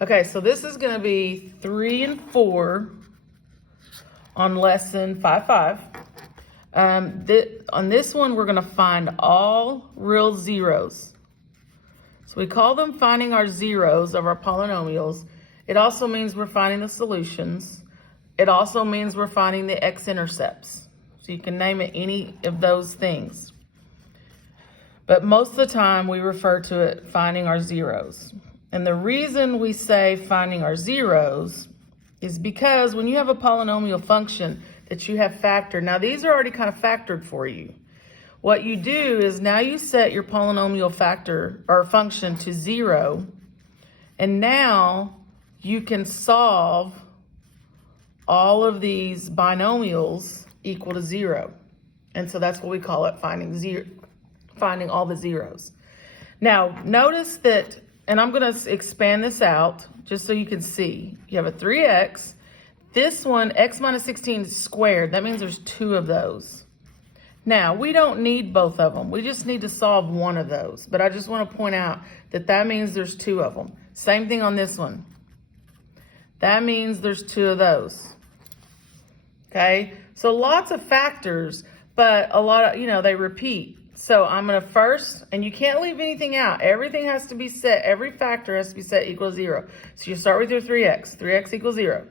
Okay, so this is going to be 3 and 4 on lesson 5.5. On this one, we're going to find all real zeros. So we call them finding our zeros of our polynomials. It also means we're finding the solutions. It also means we're finding the x-intercepts. So you can name it any of those things. But most of the time, we refer to it finding our zeros. And the reason we say finding our zeros is because when you have a polynomial function that you have factored, now these are already kind of factored for you. What you do is now you set your polynomial factor or function to 0, and now you can solve all of these binomials equal to 0. And so that's what we call it, finding all the zeros. Now notice that, and I'm going to expand this out just so you can see. You have a 3x. This one, x minus 16 is squared. That means there's 2 of those. Now, we don't need both of them. We just need to solve one of those. But I just want to point out that that means there's 2 of them. Same thing on this one. That means there's 2 of those. Okay? So lots of factors, but a lot of, they repeat. So I'm going to first, and you can't leave anything out. Everything has to be set. Every factor has to be set equal to 0. So you start with your 3x. 3x equals 0.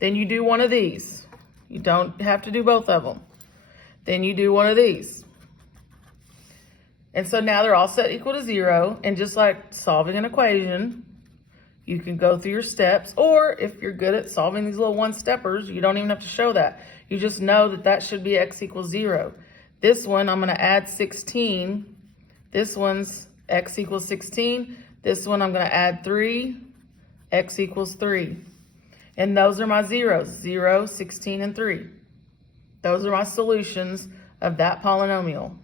Then you do one of these. You don't have to do both of them. Then you do one of these. And so now they're all set equal to 0. And just like solving an equation, you can go through your steps. Or if you're good at solving these little one-steppers, you don't even have to show that. You just know that that should be x equals 0. This one, I'm going to add 16. This one's x equals 16. This one, I'm going to add 3. X equals 3. And those are my zeros, 0, 16, and 3. Those are my solutions of that polynomial.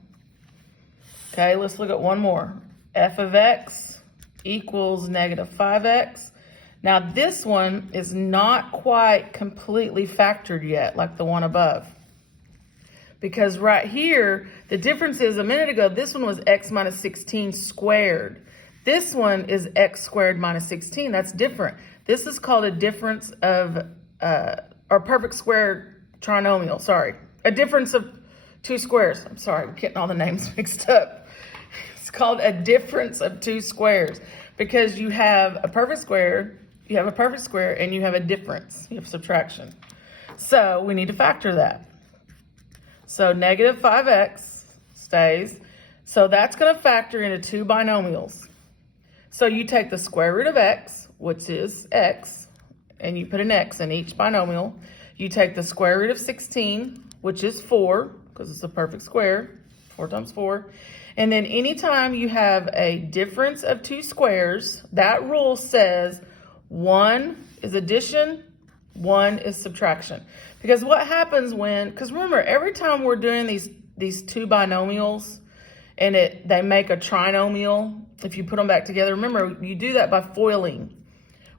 Okay, let's look at one more. F of x equals negative 5x. Now this one is not quite completely factored yet, like the one above. Because right here, the difference is a minute ago, this one was x minus 16 squared. This one is x squared minus 16. That's different. This is called a difference of, or perfect square trinomial, sorry. A difference of 2 squares. I'm sorry, I'm getting all the names mixed up. It's called a difference of 2 squares because you have a perfect square, and you have a difference. You have subtraction. So we need to factor that. So negative 5x stays. So that's going to factor into 2 binomials. So you take the square root of x, which is x, and you put an x in each binomial. You take the square root of 16, which is 4, because it's a perfect square, 4 times 4. And then anytime you have a difference of 2 squares, that rule says 1 is addition, 1 is subtraction. Because what happens because remember, every time we're doing these 2 binomials and they make a trinomial, if you put them back together, remember, you do that by foiling.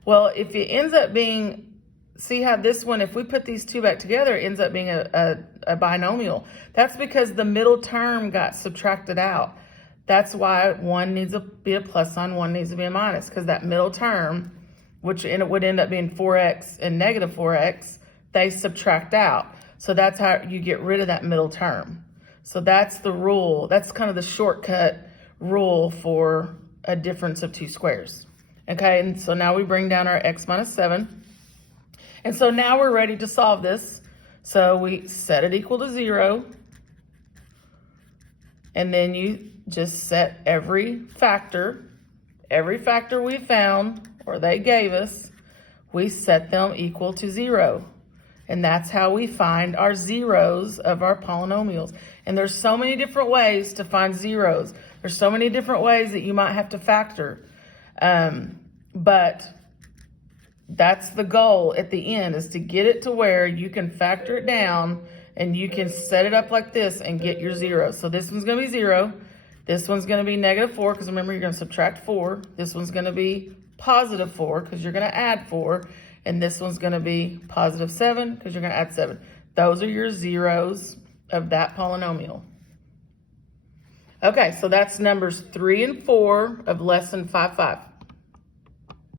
Well, if it ends up being, see how this one, if we put these 2 back together, it ends up being a binomial. That's because the middle term got subtracted out. That's why 1 needs to be a plus sign, 1 needs to be a minus, because that middle term, which would end up being 4x and negative 4x, they subtract out. So that's how you get rid of that middle term. So that's the rule. That's kind of the shortcut rule for a difference of 2 squares. Okay, and so now we bring down our x minus 7. And so now we're ready to solve this. So we set it equal to 0. And then you just set every factor we found, or they gave us, we set them equal to 0. And that's how we find our zeros of our polynomials. And there's so many different ways to find zeros. There's so many different ways that you might have to factor. But that's the goal at the end, is to get it to where you can factor it down and you can set it up like this and get your zeros. So this one's going to be 0. This one's going to be negative 4, because remember, you're going to subtract 4. This one's going to be positive 4, because you're going to add 4. And this one's going to be positive 7, because you're going to add 7. Those are your zeros of that polynomial. Okay, so that's numbers 3 and 4 of lesson 5.5.